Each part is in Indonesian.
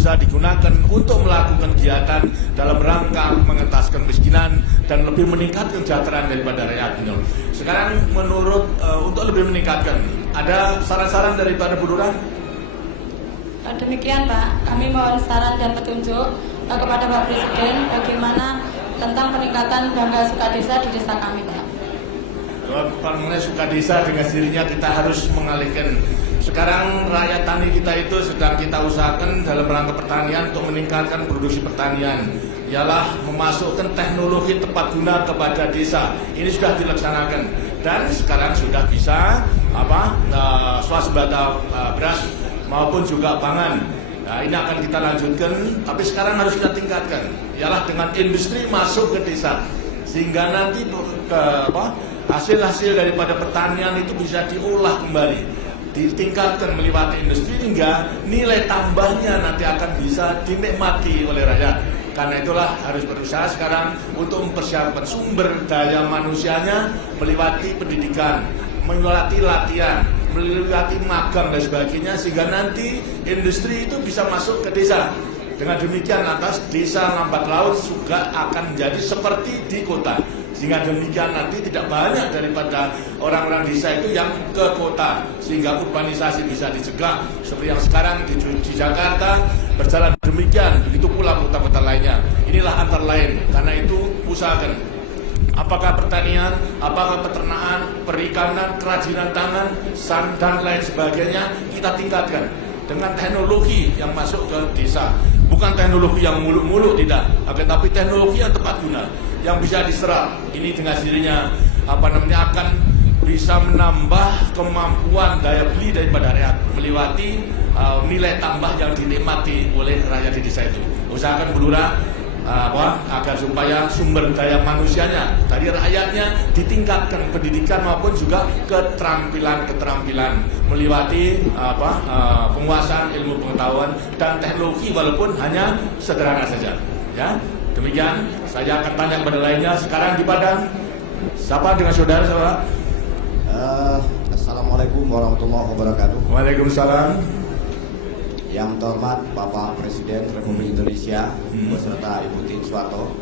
bisa digunakan untuk melakukan kegiatan dalam rangka mengentaskan kemiskinan dan lebih meningkatkan kesejahteraan daripada rakyat. Sekarang menurut untuk lebih meningkatkan, ada saran-saran daripada Bu Lurah? Demikian Pak, kami mohon saran dan petunjuk kepada Pak Presiden bagaimana tentang peningkatan bangga Sukadesa di desa kami Pak. Mengenai Sukadesa dengan sendirinya kita harus mengalihkan. Sekarang rakyat tani kita itu sedang kita usahakan dalam rangka pertanian untuk meningkatkan produksi pertanian, ialah memasukkan teknologi tepat guna kepada desa. Ini sudah dilaksanakan dan sekarang sudah bisa swasembada beras maupun juga pangan. Nah, ini akan kita lanjutkan, tapi sekarang harus kita tingkatkan, ialah dengan industri masuk ke desa, sehingga nanti hasil-hasil daripada pertanian itu bisa diolah kembali, ditingkatkan melewati industri, hingga nilai tambahnya nanti akan bisa dinikmati oleh rakyat. Karena itulah harus berusaha sekarang untuk mempersiapkan sumber daya manusianya melewati pendidikan, melewati latihan, melewati magang dan sebagainya, sehingga nanti industri itu bisa masuk ke desa. Dengan demikian atas desa lambat laut juga akan menjadi seperti di kota, sehingga demikian nanti tidak banyak daripada orang-orang desa itu yang ke kota, sehingga urbanisasi bisa dicegah seperti yang sekarang di Jakarta berjalan demikian. Begitu pula kota-kota lainnya. Inilah antara lain. Karena itu usahakan, apakah pertanian, apakah peternakan, perikanan, kerajinan tangan, dan lain sebagainya, kita tingkatkan dengan teknologi yang masuk ke desa. Bukan teknologi yang muluk-muluk, tidak, tapi teknologi yang tepat guna, yang bisa diserap. Ini dengan sendirinya akan bisa menambah kemampuan daya beli daripada rakyat, melewati nilai tambah yang dinikmati oleh rakyat di desa itu. Usahakan Bu Lurah agar supaya sumber daya manusianya dari rakyatnya ditingkatkan, pendidikan maupun juga keterampilan melewati penguasaan ilmu pengetahuan dan teknologi, walaupun hanya sederhana saja. Ya, demikian. Saya akan tanya kepada lainnya sekarang di Padang. Siapa dengan saudara? Assalamualaikum warahmatullahi wabarakatuh. Waalaikumsalam. Yang terhormat Bapak Presiden Republik Indonesia beserta Ibu Tien Soeharto.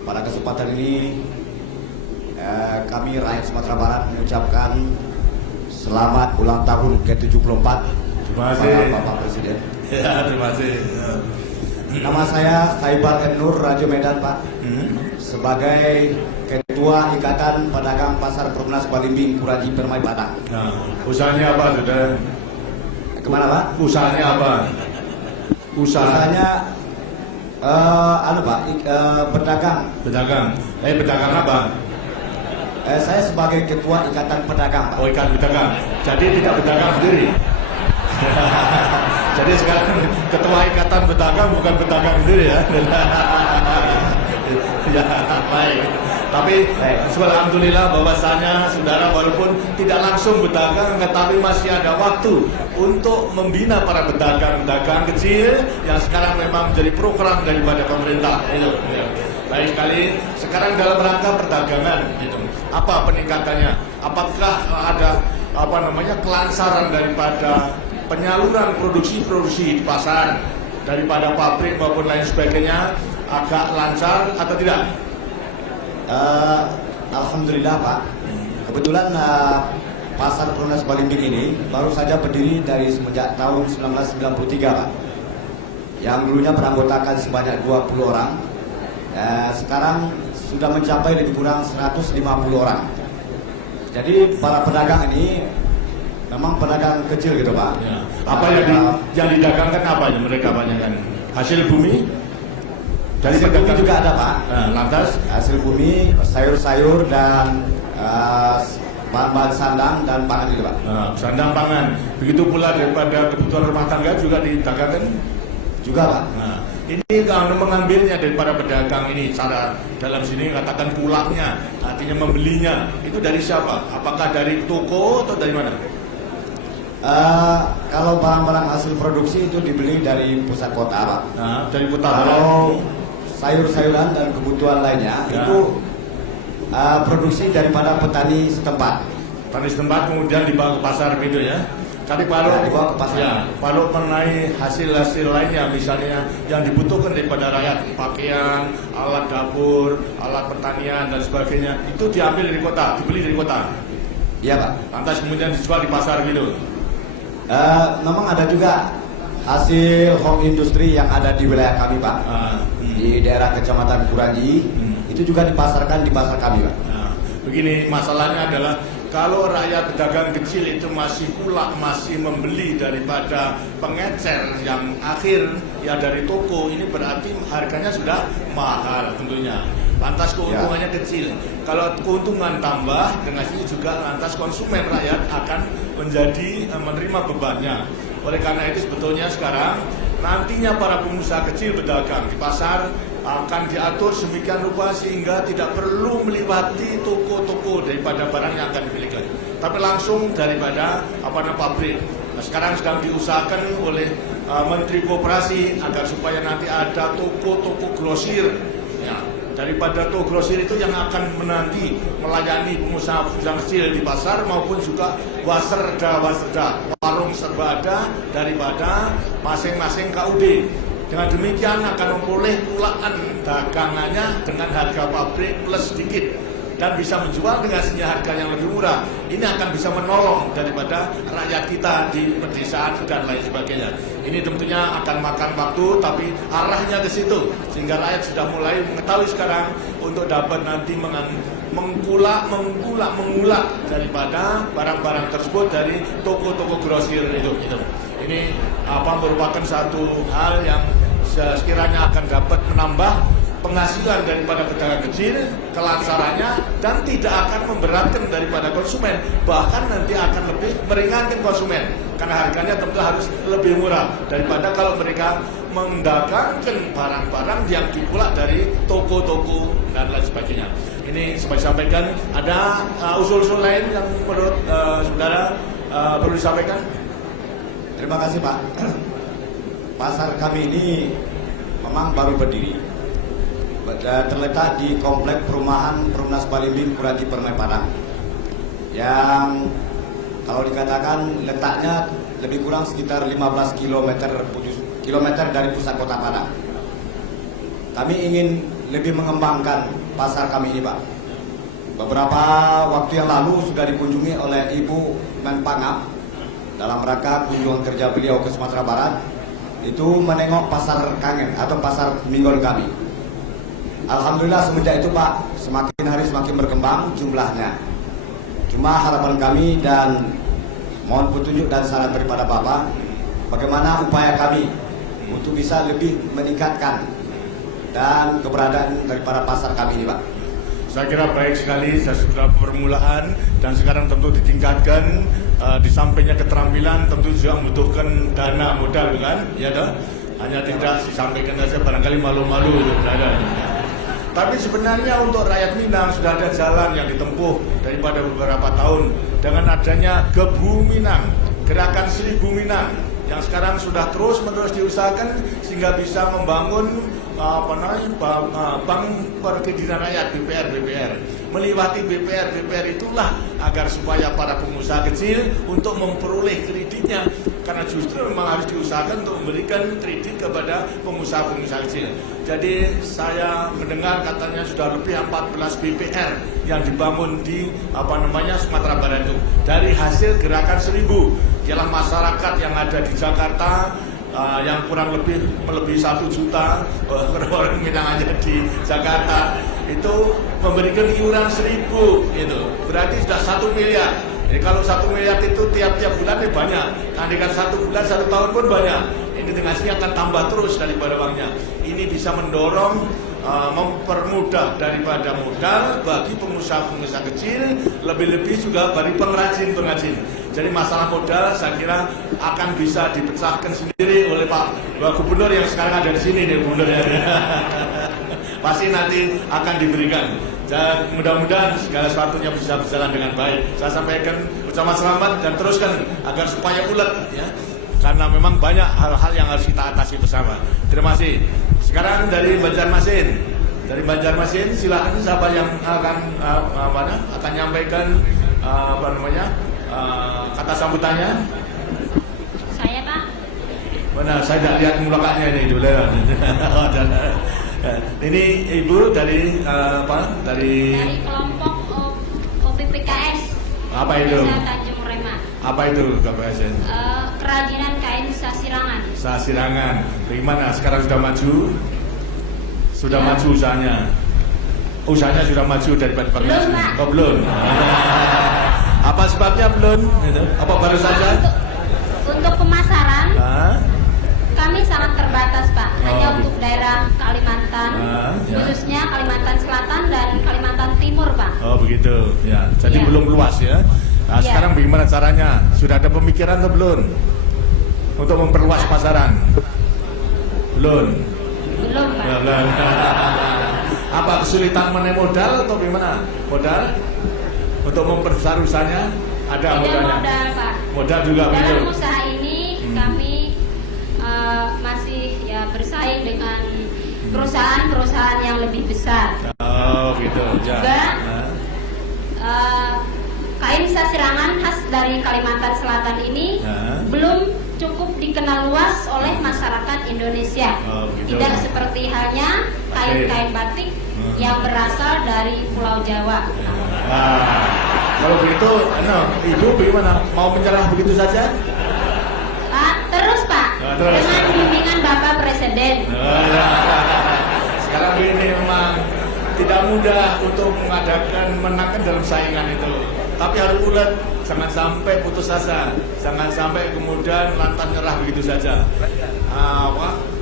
Pada kesempatan ini kami rakyat Sumatera Barat mengucapkan selamat ulang tahun ke-74 kepada Bapak Presiden. Ya, terima kasih. Nama saya Khaibar Nur Rajo Medan Pak, sebagai Ketua Ikatan Pedagang Pasar Perumnas Balimbing Kuraji Permai Padang. Nah, usahanya apa, saudara? Kemana Pak? Usahanya apa? Usahanya Pak, berdagang. Pedagang. Pedagang apa? Saya sebagai Ketua Ikatan Pedagang Pak. Oh, ikatan pedagang. Jadi tidak pedagang sendiri. Jadi sekarang Ketua Ikatan Pedagang bukan pedagang sendiri ya. Ya, baik. Tapi alhamdulillah bahwasanya saudara walaupun tidak langsung berdagang, tetapi masih ada waktu untuk membina para pedagang kecil yang sekarang memang menjadi program daripada pemerintah. Baik sekali. Sekarang dalam rangka perdagangan, apa peningkatannya? Apakah ada kelancaran daripada penyaluran produksi di pasar daripada pabrik maupun lain sebagainya, agak lancar atau tidak? Alhamdulillah Pak. Kebetulan Pasar Perumnas Balimbing ini baru saja berdiri dari semenjak tahun 1993 Pak. Yang dulunya beranggotakan sebanyak 20 orang. Sekarang sudah mencapai lebih kurang 150 orang. Jadi para pedagang ini memang pedagang kecil gitu Pak. Ya. Apa yang didagangkan apa yang mereka banyakkan? Hasil bumi? Dari hasil bumi juga ada Pak. Lantas hasil bumi, sayur-sayur dan bahan-bahan sandang dan pangan juga Pak. Sandang pangan. Begitu pula daripada kebutuhan rumah tangga juga didagangkan juga Pak. Nah, ini kalau mengambilnya daripada pedagang ini, cara dalam sini katakan pulangnya, artinya membelinya, itu dari siapa? Apakah dari toko atau dari mana? Kalau barang-barang hasil produksi itu dibeli dari pusat kota Pak. Nah, dari kota. Kalau sayur-sayuran dan kebutuhan lainnya itu produksi daripada petani setempat. Petani setempat kemudian dibawa ke pasar gitu ya. Kalau dibawa ke pasar. ya, kalau mengenai hasil-hasil lainnya, misalnya yang dibutuhkan daripada rakyat, pakaian, alat dapur, alat pertanian dan sebagainya, itu diambil dari kota, dibeli dari kota. Iya Pak. Lantas kemudian dijual di pasar gitu. Memang ada juga hasil home industry yang ada di wilayah kami Pak, di daerah Kecamatan Kuranji, itu juga dipasarkan di pasar kami Pak. Nah, begini masalahnya adalah kalau rakyat pedagang kecil itu masih kulak, masih membeli daripada pengecer yang akhir ya dari toko, ini berarti harganya sudah mahal tentunya. Lantas keuntungannya kecil. Kalau keuntungan tambah dengan ini juga lantas konsumen rakyat akan menjadi menerima bebannya. Oleh karena itu sebetulnya sekarang nantinya para pengusaha kecil pedagang di pasar akan diatur sedemikian rupa sehingga tidak perlu melewati toko-toko daripada barang yang akan dimiliki, tapi langsung daripada pabrik. Nah, sekarang sedang diusahakan oleh Menteri Koperasi agar supaya nanti ada toko-toko grosir. Ya, daripada toko grosir itu yang akan menanti melayani pengusaha-pengusaha kecil di pasar maupun juga waserda, warung serba ada daripada masing-masing KUD. Dengan demikian akan memperoleh kulaan dagangannya dengan harga pabrik plus sedikit dan bisa menjual dengan harga yang lebih murah. Ini akan bisa menolong daripada rakyat kita di pedesaan dan lain sebagainya. Ini tentunya akan makan waktu, tapi arahnya ke situ sehingga rakyat sudah mulai mengetahui sekarang untuk dapat nanti mengulak daripada barang-barang tersebut dari toko-toko grosir itu. Ini merupakan satu hal yang sekiranya akan dapat menambah penghasilan daripada pedagang kecil, kelancarannya, dan tidak akan memberatkan daripada konsumen, bahkan nanti akan lebih meringankan konsumen karena harganya tentu harus lebih murah daripada kalau mereka mendagangkan barang-barang yang dipulak dari toko-toko dan lain sebagainya. Ini sebagai sampaikan, ada usul-usul lain yang menurut saudara perlu disampaikan? Terima kasih Pak. Pasar kami ini memang baru berdiri, terletak di komplek perumahan Perumnas Balimbing Kuranji Permai Padang, yang kalau dikatakan letaknya lebih kurang sekitar 15 km dari pusat kota Padang. Kami ingin lebih mengembangkan pasar kami ini Pak. Beberapa waktu yang lalu sudah dikunjungi oleh Ibu Menpangap dalam rangka kunjungan kerja beliau ke Sumatera Barat, itu menengok pasar Kangen atau pasar Minggon kami. Alhamdulillah semenjak itu Pak, semakin hari semakin berkembang jumlahnya. Cuma harapan kami dan mohon petunjuk dan saran daripada Bapak, bagaimana upaya kami untuk bisa lebih meningkatkan dan keberadaan daripada pasar kami ini Pak. Saya kira baik sekali, saya sudah permulaan dan sekarang tentu ditingkatkan. Di sampingnya keterampilan tentu juga membutuhkan dana modal kan, ya dah. Hanya tidak disampaikan saja barangkali malu-malu itu ada. Tapi sebenarnya untuk rakyat Minang sudah ada jalan yang ditempuh daripada beberapa tahun dengan adanya Gebu Minang, Gerakan 1000 Minang yang sekarang sudah terus-menerus diusahakan sehingga bisa membangun bank perkreditan rakyat BPR. Melewati BPR itulah agar supaya para pengusaha kecil untuk memperoleh kreditnya, karena justru memang harus diusahakan untuk memberikan kredit kepada pengusaha-pengusaha kecil. Jadi saya mendengar katanya sudah lebih 14 BPR yang dibangun di Sumatera Barat itu dari hasil gerakan 1000. Ialah masyarakat yang ada di Jakarta yang kurang lebih melebihi 1 juta orang Minang aja di Jakarta itu memberikan iuran 1000 itu berarti sudah 1 miliar. Jadi kalau 1 miliar itu tiap-tiap bulan banyak, andaikan 1 bulan 1 tahun pun banyak. Ini dengan sini akan tambah terus daripada uangnya. Ini bisa mendorong mempermudah daripada modal bagi pengusaha-pengusaha kecil, lebih-lebih juga bagi pengrajin-pengrajin. Jadi masalah modal saya kira akan bisa dipecahkan sendiri oleh Pak Gubernur yang sekarang ada di sini nih, Gubernurnya. Pasti nanti akan diberikan. Dan mudah-mudahan segala sesuatunya bisa berjalan dengan baik. Saya sampaikan ucapan selamat dan teruskan agar supaya ulet ya. Karena memang banyak hal-hal yang harus kita atasi bersama. Terima kasih. Sekarang dari Banjarmasin. Dari Banjarmasin silakan siapa yang akan akan nyampaikan kata sambutannya. Mana saya tidak lihat mukanya ini dulu. Ini Ibu dari apa? Dari kelompok OPPKS. Apa itu? Desa Tanjung Rema. Apa itu KPSN? Kerajinan kain Sasirangan. Sasirangan. Bagaimana? Sekarang sudah maju? Sudah maju usahanya? Usahanya sudah maju daripada Belum, Pak. Oh, belum. Apa sebabnya belum? Apa baru saja? Untuk pemasaran, Hah? kami sangat terbatas, Pak. Hanya Oh, untuk daerah Kalimantan, ya. khususnya Kalimantan Selatan dan Kalimantan Timur, Pak. Oh begitu, ya. Jadi Iya. belum luas ya. Nah Iya. sekarang bagaimana caranya? Sudah ada pemikiran atau belum? Untuk memperluas pasaran? Belum. Belum, Pak. Belum. Apa kesulitan mengenai modal atau bagaimana? Modal untuk memperbesar usahanya ada Tidak modalnya. modal, Pak. Modal juga begitu. Dalam usaha ini kami masih ya bersaing dengan perusahaan-perusahaan yang lebih besar. Oh gitu. Ya. Juga Nah, kain Sasirangan khas dari Kalimantan Selatan ini Ya. belum cukup dikenal luas oleh masyarakat Indonesia. Oh, begitu. Tidak seperti halnya kain-kain batik yang berasal dari Pulau Jawa. Nah, kalau begitu, Ibu bagaimana? Mau menyerah begitu saja? Pak, terus Pak, Nah, terus. dengan bimbingan Bapak Presiden. Sekarang ini memang tidak mudah untuk menangkan dalam saingan itu. Tapi harus ulet, jangan sampai putus asa, jangan sampai kemudian lantas nyerah begitu saja.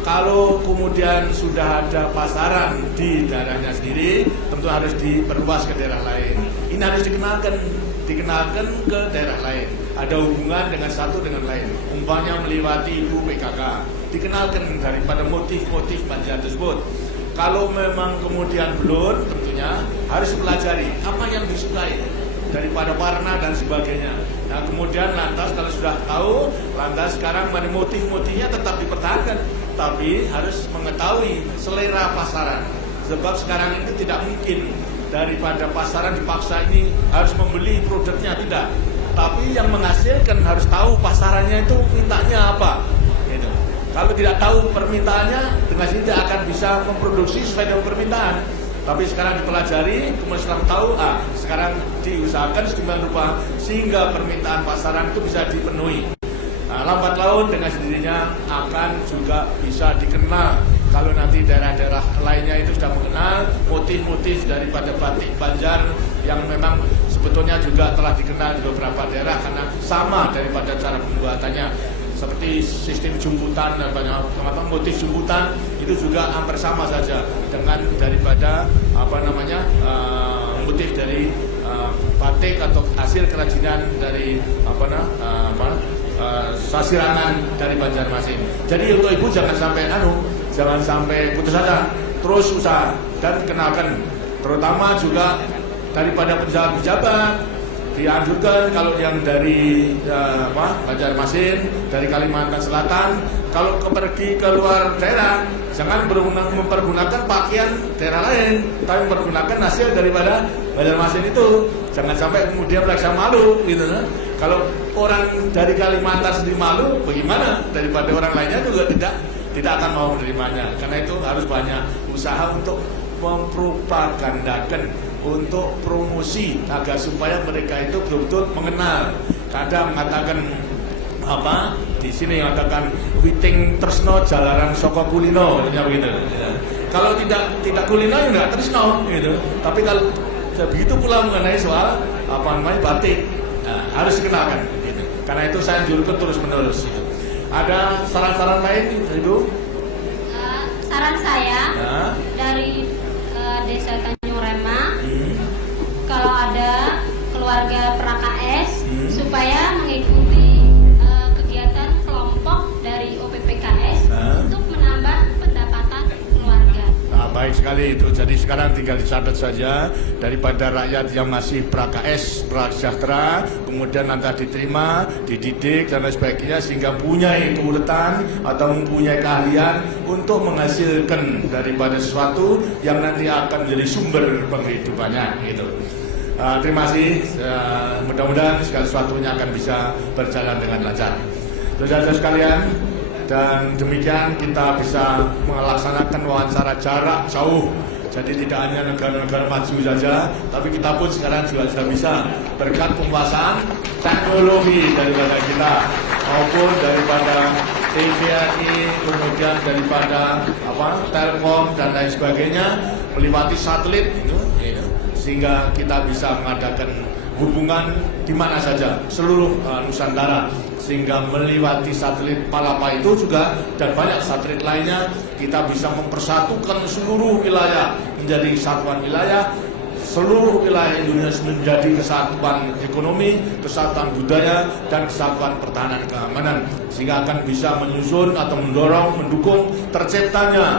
Kalau kemudian sudah ada pasaran di daerahnya sendiri, tentu harus diperluas ke daerah lain. Ini harus dikenalkan ke daerah lain. Ada hubungan dengan satu dengan lain. Umpamanya melewati Ibu PKK, dikenalkan daripada motif-motif Banjar tersebut. Kalau memang kemudian belum, tentunya harus pelajari apa yang disukai daripada warna dan sebagainya. Nah kemudian lantas kalau sudah tahu, lantas sekarang motif-motifnya tetap dipertahankan, tapi harus mengetahui selera pasaran. Sebab sekarang itu tidak mungkin daripada pasaran dipaksa ini harus membeli produknya, tidak. Tapi yang menghasilkan harus tahu pasarannya itu mintanya apa. Gitu. Kalau tidak tahu permintaannya, dengan sini tidak akan bisa memproduksi sesuai dengan permintaan. Tapi sekarang dipelajari, kemudian setelah tahu, sekarang diusahakan sedemikian rupa sehingga permintaan pasaran itu bisa dipenuhi. Nah, lambat laun dengan sendirinya akan juga bisa dikenal. Kalau nanti daerah-daerah lainnya itu sudah mengenal motif-motif daripada batik Banjar yang memang sebetulnya juga telah dikenal di beberapa daerah karena sama daripada cara pembuatannya. Seperti sistem jumputan dan banyak teman-teman motif jumputan itu juga hampir sama saja dengan daripada motif dari batik atau hasil kerajinan dari Sasirangan dari Banjarmasin. Jadi untuk Ibu jangan sampai putus asa, terus usaha dan kenalkan, terutama juga daripada pejabat-pejabat. Dianjurkan kalau yang dari Banjarmasin, dari Kalimantan Selatan, kalau pergi ke luar daerah jangan mempergunakan pakaian daerah lain, tapi mempergunakan hasil daripada Banjarmasin itu. Jangan sampai kemudian merasa malu, gitu. Kalau orang dari Kalimantan sendiri malu, bagaimana daripada orang lainnya juga tidak akan mau menerimanya. Karena itu harus banyak usaha untuk mempropagandakan, untuk promosi agar supaya mereka itu betul-betul mengenal. Kadang mengatakan di sini mengatakan witing tresno jalaran soko kulino, begitu. Kalau tidak kulino ya enggak tresno, gitu. Tapi kalau begitu pula mengenai soal batik, harus dikenalkan, gitu. Karena itu saya anjurkan terus-menerus. Gitu. Ada saran-saran lain, Ibu? Saran saya dari Desa Tanjung Rema, kalau ada keluarga pra-KS supaya mengikuti kegiatan kelompok dari OPPKS untuk menambah pendapatan keluarga. Baik sekali itu. Jadi sekarang tinggal dicatat saja daripada rakyat yang masih pra-KS, prasejahtera, kemudian nanti diterima, dididik dan lain sebagainya sehingga mempunyai keuletan atau mempunyai keahlian untuk menghasilkan daripada sesuatu yang nanti akan menjadi sumber penghidupannya, gitu. Terima kasih. Mudah-mudahan segala sesuatunya akan bisa berjalan dengan lancar. Saudara-saudara sekalian, Dan demikian kita bisa melaksanakan wawancara jarak jauh. Jadi tidak hanya negara-negara maju saja, tapi kita pun sekarang juga sudah bisa berkat penguasaan teknologi daripada kita maupun daripada TVRI, kemudian daripada Telkom dan lain sebagainya melewati satelit itu, sehingga kita bisa mengadakan hubungan di mana saja seluruh Nusantara, sehingga melewati satelit Palapa itu juga dan banyak satelit lainnya kita bisa mempersatukan seluruh wilayah menjadi kesatuan wilayah, seluruh wilayah Indonesia menjadi kesatuan ekonomi, kesatuan budaya dan kesatuan pertahanan keamanan, sehingga akan bisa menyusun atau mendorong, mendukung terciptanya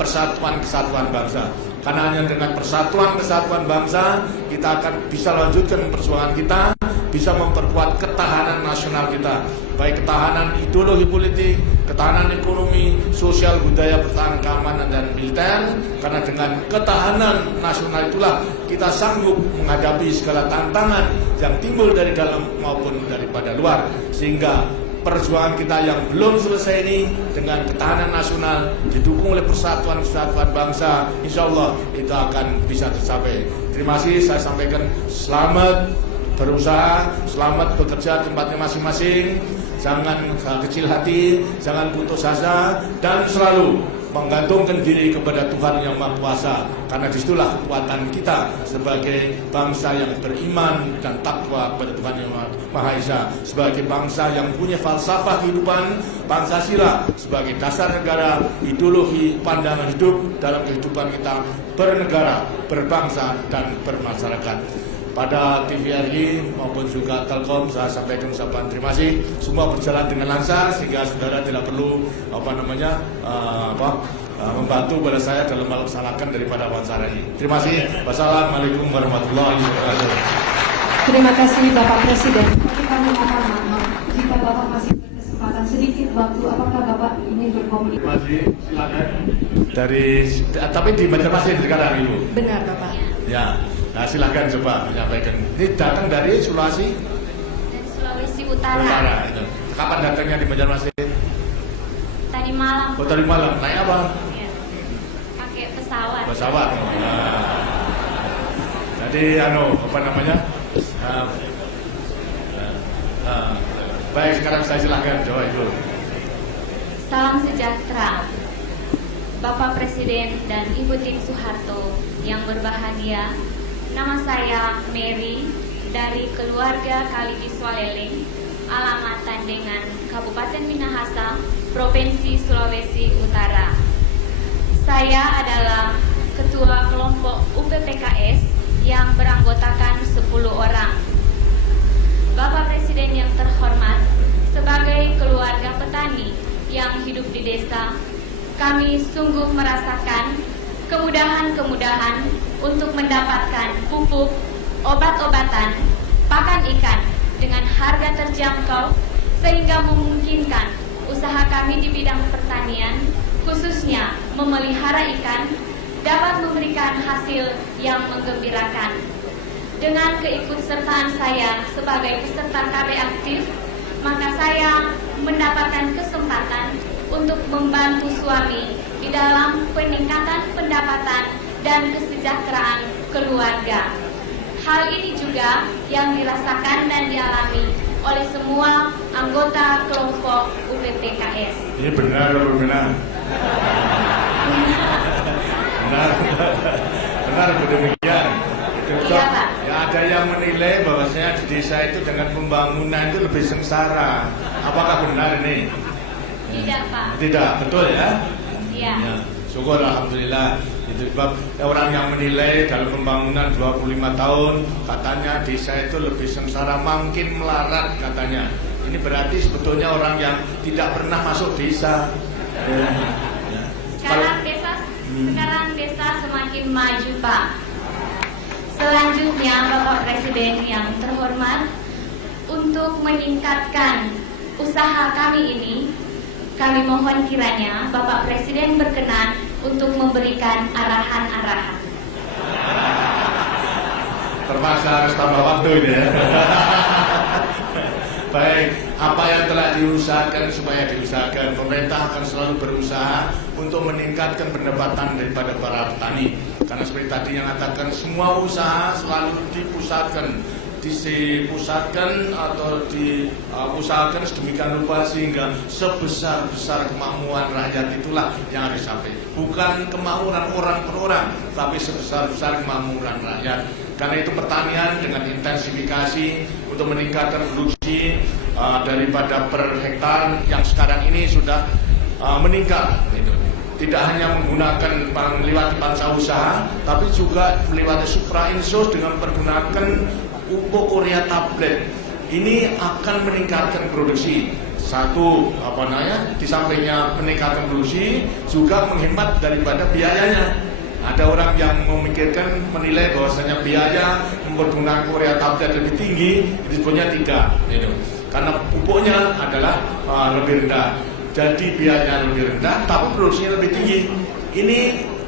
persatuan kesatuan bangsa. Karena hanya dengan persatuan kesatuan bangsa kita akan bisa lanjutkan perjuangan kita, bisa memperkuat ketahanan nasional kita, baik ketahanan ideologi politik, ketahanan ekonomi, sosial, budaya, pertahanan keamanan dan militer. Karena dengan ketahanan nasional itulah kita sanggup menghadapi segala tantangan yang timbul dari dalam maupun daripada luar, sehingga perjuangan kita yang belum selesai ini dengan ketahanan nasional didukung oleh persatuan kesatuan bangsa, insya Allah itu akan bisa tercapai. Terima kasih, saya sampaikan selamat berusaha, selamat bekerja tempatnya masing-masing, jangan kecil hati, jangan putus asa, dan selalu menggantungkan diri kepada Tuhan yang Maha Kuasa, karena disitulah kekuatan kita sebagai bangsa yang beriman dan takwa kepada Tuhan yang Maha Esa, sebagai bangsa yang punya falsafah kehidupan Pancasila sebagai dasar negara, ideologi, pandangan hidup dalam kehidupan kita bernegara, berbangsa dan bermasyarakat. Pada TVRI maupun juga Telkom saya sampaikan ucapan terima kasih, semua berjalan dengan lancar sehingga saudara tidak perlu membantu pada saya dalam melaksanakan daripada wawancara ini. Terima kasih. Wassalamualaikum warahmatullahi wabarakatuh. Terima kasih Bapak Presiden. Kami mohon maaf jika Bapak masih berkesempatan sedikit waktu, apakah Bapak ingin berkomunikasi? Terima kasih, silakan. Tapi di Banjarmasin sekarang Ibu. Benar Bapak. Ya. Nah, silahkan coba menyampaikan. Ini datang dari Sulawesi? Dan Sulawesi Utara. Itu. Kapan datangnya di Banjarmasin? Tadi malam. Oh, tadi malam. Naik apa? Ya. Pakai pesawat. Pesawat. Oh, ya. Jadi, baik, sekarang saya silahkan. Coba Ibu. Salam sejahtera, Bapak Presiden dan Ibu Tien Soeharto yang berbahagia. Nama saya Mary dari keluarga Kalidi Swalele, alamat Tandengan, Kabupaten Minahasa, Provinsi Sulawesi Utara. Saya adalah Ketua Kelompok UPPKS yang beranggotakan 10 orang. Bapak Presiden yang terhormat, sebagai keluarga petani yang hidup di desa, kami sungguh merasakan kemudahan-kemudahan untuk mendapatkan pupuk, obat-obatan, pakan ikan dengan harga terjangkau sehingga memungkinkan usaha kami di bidang pertanian, khususnya memelihara ikan, dapat memberikan hasil yang menggembirakan. Dengan keikutsertaan saya sebagai peserta KB aktif, maka saya mendapatkan kesempatan untuk membantu suami di dalam peningkatan pendapatan dan kesejahteraan keluarga. Hal ini juga yang dirasakan dan dialami oleh semua anggota kelompok UPPKS. Ini benar atau benar? Benar demikian. Iya, Pak. Ya, ada yang menilai bahwasanya di desa itu dengan pembangunan itu lebih sengsara. Apakah benar ini? Tidak, Pak. Tidak, betul ya? Iya. Ya, syukur alhamdulillah. Itu sebab orang yang menilai dalam pembangunan 25 tahun katanya desa itu lebih sengsara, makin melarat katanya. Ini berarti sebetulnya orang yang tidak pernah masuk desa. Ya. Sekarang desa semakin maju, Pak. Selanjutnya Bapak Presiden yang terhormat, untuk meningkatkan usaha kami ini, kami mohon kiranya Bapak Presiden berkenan untuk memberikan arahan-arahan. Terpaksa harus tambah waktu ini ya. Baik, apa yang telah diusahakan supaya diusahakan. Pemerintah akan selalu berusaha untuk meningkatkan pendapatan daripada para petani. Karena seperti tadi yang katakan, semua usaha selalu dipusatkan atau diusahakan sedemikian rupa sehingga sebesar-besar kemakmuran rakyat itulah yang harus dicapai. Bukan kemakmuran orang per orang, tapi sebesar-besar kemakmuran rakyat. Karena itu pertanian dengan intensifikasi untuk meningkatkan produksi daripada per hektar yang sekarang ini sudah meningkat. Tidak hanya menggunakan melewati panca usaha, tapi juga melewati supra insus dengan menggunakan pupuk urea tablet. Ini akan meningkatkan produksi. Satu, di sampingnya meningkatkan produksi, juga menghemat daripada biayanya. Ada orang yang memikirkan, menilai bahwasanya biaya menggunakan urea tablet lebih tinggi, disebutnya tidak, karena pupuknya adalah lebih rendah. Jadi biayanya lebih rendah, tapi produksinya lebih tinggi. Ini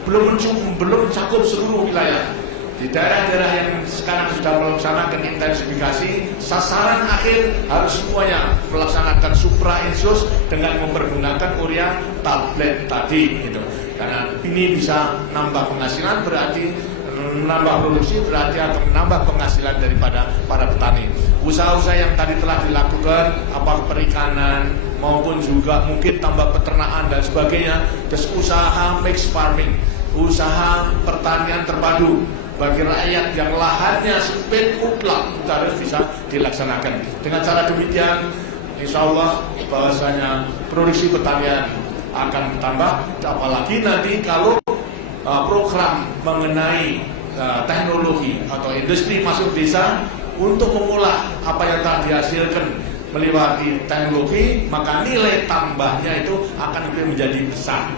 belum mencakup seluruh wilayah. Di daerah-daerah yang sekarang sudah melaksanakan intensifikasi, sasaran akhir harus semuanya melaksanakan supra insus dengan mempergunakan urea tablet tadi. Karena ini bisa nambah penghasilan, berarti menambah produksi, berarti akan menambah penghasilan daripada para petani. Usaha-usaha yang tadi telah dilakukan, apakah perikanan maupun juga mungkin tambah peternakan dan sebagainya, terus usaha mixed farming, usaha pertanian terpadu bagi rakyat yang lahannya sempit mutlak, itu harus bisa dilaksanakan. Dengan cara demikian, insya Allah bahwasanya produksi pertanian akan bertambah. Apalagi nanti kalau program mengenai teknologi atau industri masuk desa untuk mengolah apa yang telah dihasilkan melewati teknologi, maka nilai tambahnya itu akan lebih menjadi besar.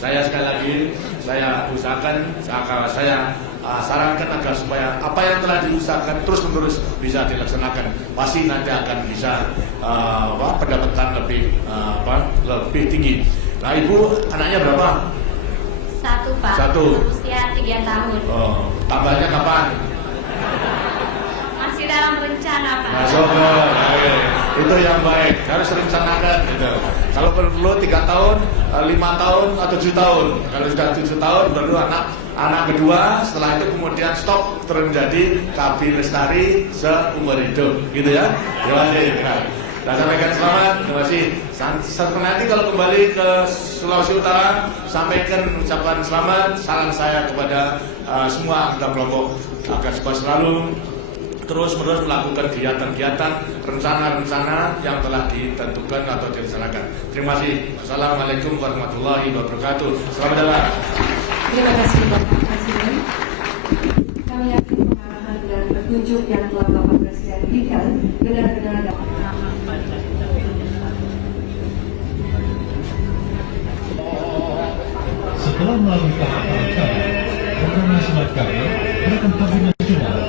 Saya sekali lagi saya usahakan, saya sarankan agar supaya apa yang telah diusahakan terus menerus bisa dilaksanakan. Pasti nanti akan bisa pendapatan lebih tinggi. Nah, Ibu anaknya berapa? 1, Pak. 1. Usia 3 tahun. Oh, tambahnya kapan? Masih dalam rencana, Pak. Itu yang baik, harus rencanakan. Kalau perlu 3 tahun, 5 tahun atau 7 tahun. Kalau sudah 7 tahun baru anak kedua, setelah itu kemudian stop, terjadi kabin lestari seumur hidup, gitu ya. Terima kasih. Saya sampaikan selamat, terima kasih. Nanti kalau kembali ke Sulawesi Utara, sampaikan ucapan selamat, salam saya kepada semua anggota kelompok agar supaya selalu terus-menerus melakukan kegiatan-kegiatan, rencana-rencana yang telah ditentukan atau direncanakan. Terima kasih. Wassalamualaikum warahmatullahi wabarakatuh. Selamat datang. Terima kasih Bapak Presiden. Kami yakin pengarahan dan petunjuk yang telah Bapak Presiden berikan benar-benar dapat. Setelah melalui tahapan kami, program nasional kami, Gerakan Pagi Nasional